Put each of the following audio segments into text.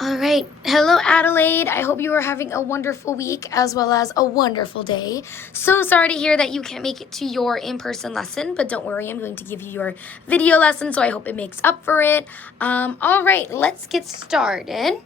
All right. Hello, Adelaide. I hope you are having a wonderful week as well as a wonderful day. So sorry to hear that you can't make it to your in-person lesson, but don't worry, I'm going to give you your video lesson, so I hope it makes up for it. All right, let's get started.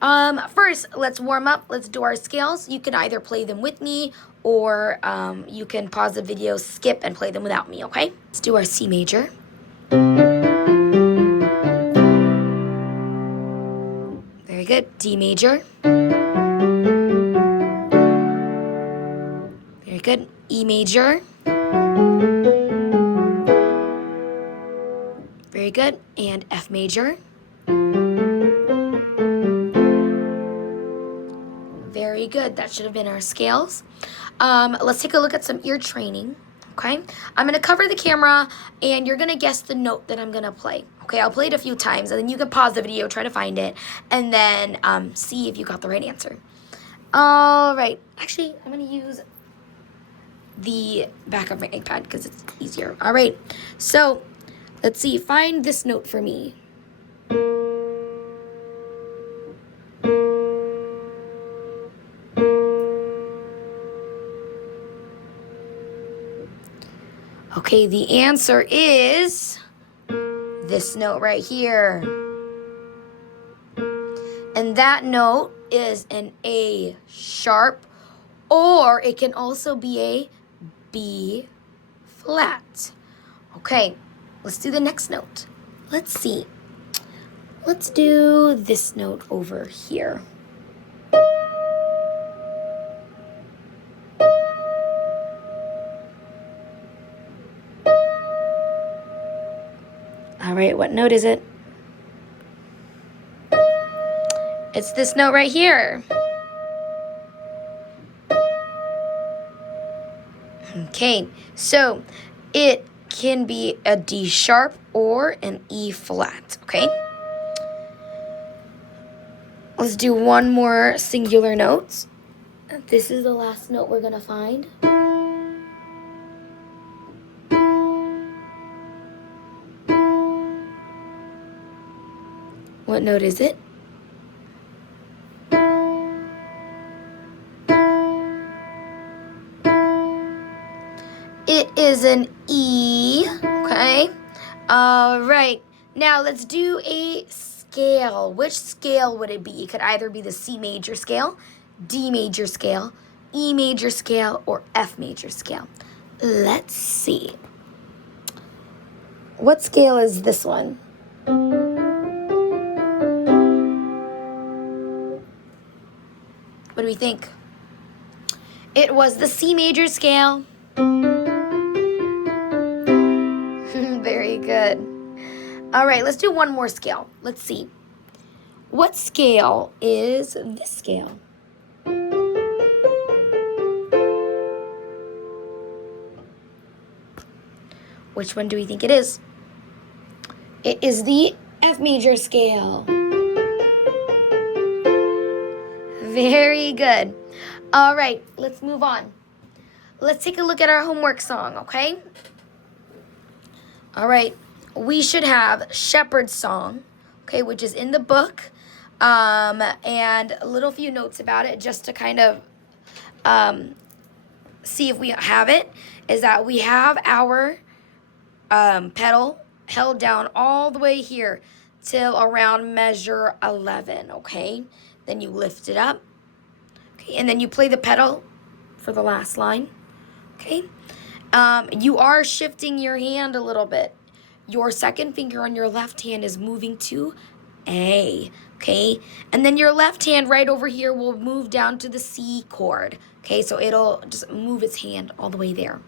First, let's warm up. Let's do our scales. You can either play them with me or you can pause the video, skip, and play them without me, okay? Let's do our C major. Very good. D major. Very good. E major. Very good. And F major. Very good. That should have been our scales. Let's take a look at some ear training. Okay. I'm going to cover the camera and you're going to guess the note that I'm going to play. Okay. I'll play it a few times and then you can pause the video, try to find it, and then see if you got the right answer. All right. Actually, I'm going to use the back of my iPad because it's easier. All right. So let's see. Find this note for me. Okay, the answer is this note right here. And that note is an A sharp, or it can also be a B flat. Okay, let's do the next note. Let's see. Let's do this note over here. All right, what note is it? It's this note right here. Okay, so it can be a D sharp or an E flat, okay? Let's do one more singular note. This is the last note we're gonna find. What note is it? It is an E, okay? All right, now let's do a scale. Which scale would it be? It could either be the C major scale, D major scale, E major scale, or F major scale. Let's see. What scale is this one? What do we think? It was the C major scale. Very good. All right, let's do one more scale. Let's see. What scale is this scale? Which one do we think it is? It is the F major scale. Very good. All right, let's move on. Let's take a look at our homework song, okay? All right, we should have Shepherd's Song, okay, which is in the book, and a little few notes about it just to kind of see if we have it, is that we have our pedal held down all the way here till around measure 11, okay? Then you lift it up, okay, and then you play the pedal for the last line, okay? You are shifting your hand a little bit. Your second finger on your left hand is moving to A, okay? And then your left hand right over here will move down to the C chord, okay? So it'll just move its hand all the way there.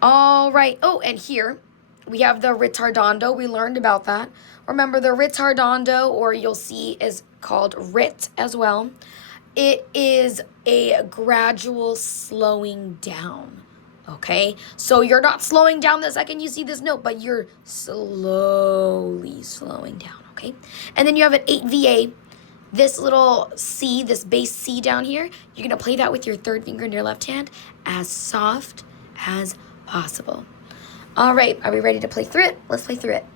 All right. Oh, and here we have the ritardando. We learned about that. Remember, the ritardando, or you'll see, is called rit as well. It is a gradual slowing down, okay? So you're not slowing down the second you see this note, but you're slowly slowing down, okay? And then you have an 8VA. This little C, this bass C down here, you're going to play that with your third finger in your left hand as soft as possible. All right, are we ready to play through it? Let's play through it.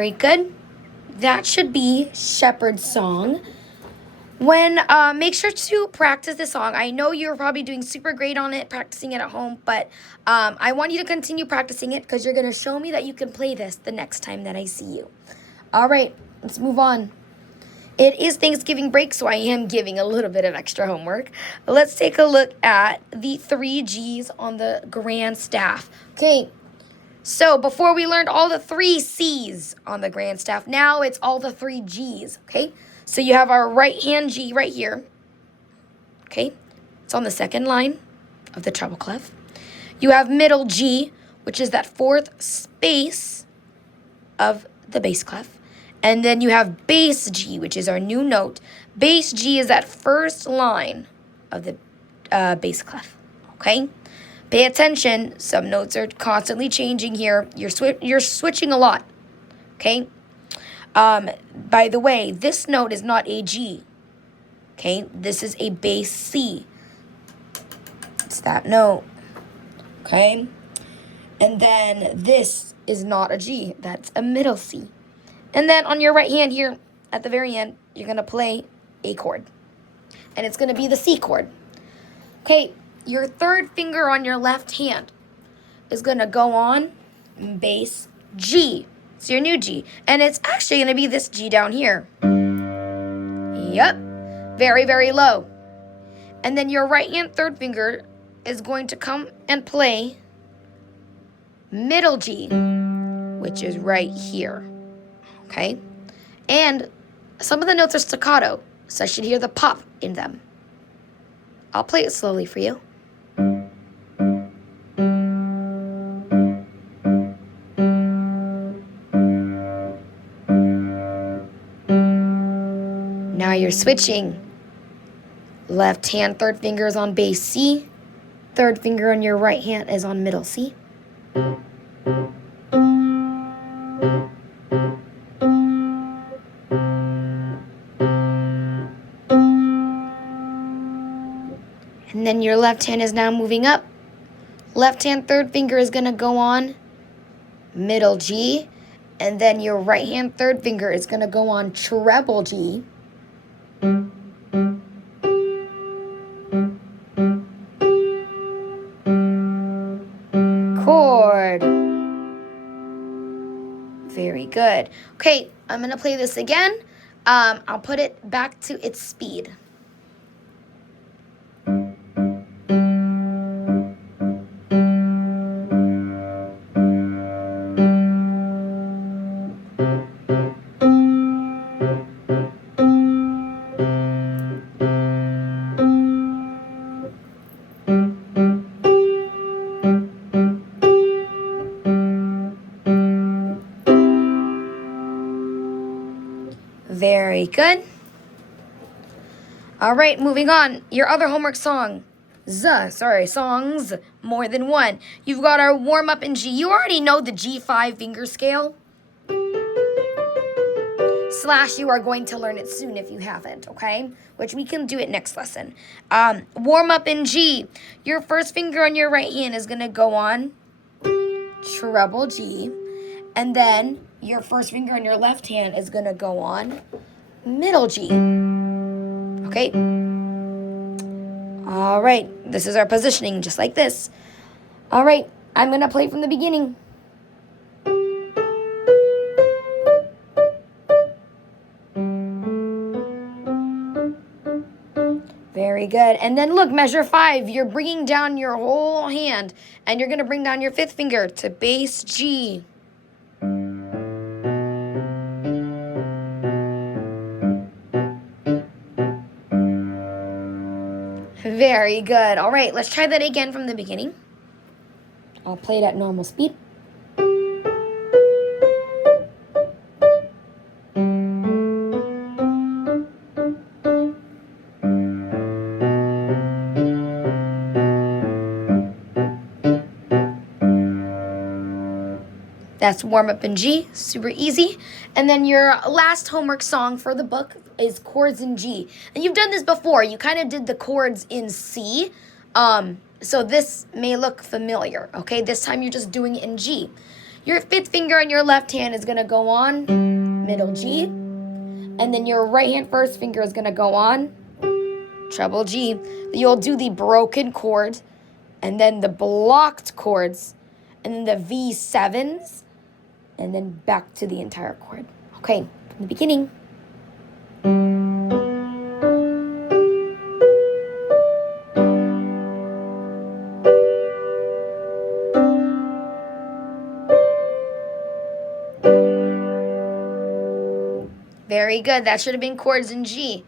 Very good. That should be Shepherd's Song. Make sure to practice this song. I know you're probably doing super great on it, practicing it at home, but I want you to continue practicing it because you're going to show me that you can play this the next time that I see you. All right, let's move on. It is Thanksgiving break, so I am giving a little bit of extra homework. Let's take a look at the 3 G's on the grand staff. Okay, so before we learned all the 3 C's on the grand staff, now it's all the 3 G's, okay? So you have our right hand G right here, okay? It's on the second line of the treble clef. You have middle G, which is that 4th space of the bass clef. And then you have bass G, which is our new note. Bass G is that first line of the bass clef, okay? Pay attention. Some notes are constantly changing here. You're switching a lot, okay? By the way, this note is not a G, okay? This is a bass C. It's that note, okay? And then this is not a G. That's a middle C. And then on your right hand here, at the very end, you're going to play a chord. And it's going to be the C chord. Okay, your 3rd finger on your left hand is going to go on bass G. It's your new G. And it's actually going to be this G down here. Yep, very, very low. And then your right hand 3rd finger is going to come and play middle G, which is right here. Okay, and some of the notes are staccato, so I should hear the pop in them. I'll play it slowly for you. Now you're switching. Left hand 3rd finger is on bass C. 3rd finger on your right hand is on middle C. And then your left hand is now moving up. Left hand 3rd finger is going to go on middle G. And then your right hand 3rd finger is going to go on treble G. Chord. Very good. Okay, I'm going to play this again. I'll put it back to its speed. Very good. All right, moving on. Your other homework song. Songs, more than one. You've got our warm-up in G. You already know the G5 finger scale. / you are going to learn it soon if you haven't, okay? Which we can do it next lesson. Warm-up in G. Your 1st finger on your right hand is going to go on treble G. And then your 1st finger on your left hand is going to go on middle G. Okay? All right. This is our positioning, just like this. All right. I'm going to play from the beginning. Very good. And then look, measure 5. You're bringing down your whole hand, and you're going to bring down your 5th finger to bass G. Very good. All right, let's try that again from the beginning. I'll play it at normal speed. That's warm up in G, super easy. And then your last homework song for the book is chords in G. And you've done this before. You kind of did the chords in C. So this may look familiar, okay? This time you're just doing it in G. Your fifth finger on your left hand is going to go on middle G. And then your right hand first finger is going to go on treble G. You'll do the broken chord, and then the blocked chords, and then the V7s, and then back to the entire chord. Okay, from the beginning. Very good. That should have been chords in G.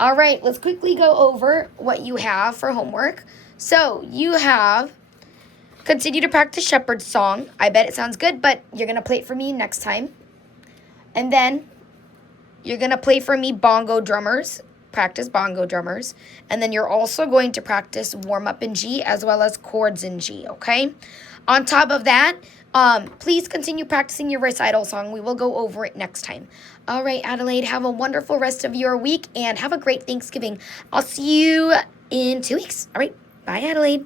All right, let's quickly go over what you have for homework. So you have continue to practice Shepherd's Song. I bet it sounds good, but you're going to play it for me next time. And then you're going to play for me bongo drummers, practice bongo drummers. And then you're also going to practice warm-up in G as well as chords in G, okay? On top of that, please continue practicing your recital song. We will go over it next time. All right, Adelaide, have a wonderful rest of your week and have a great Thanksgiving. I'll see you in 2 weeks. All right, bye, Adelaide.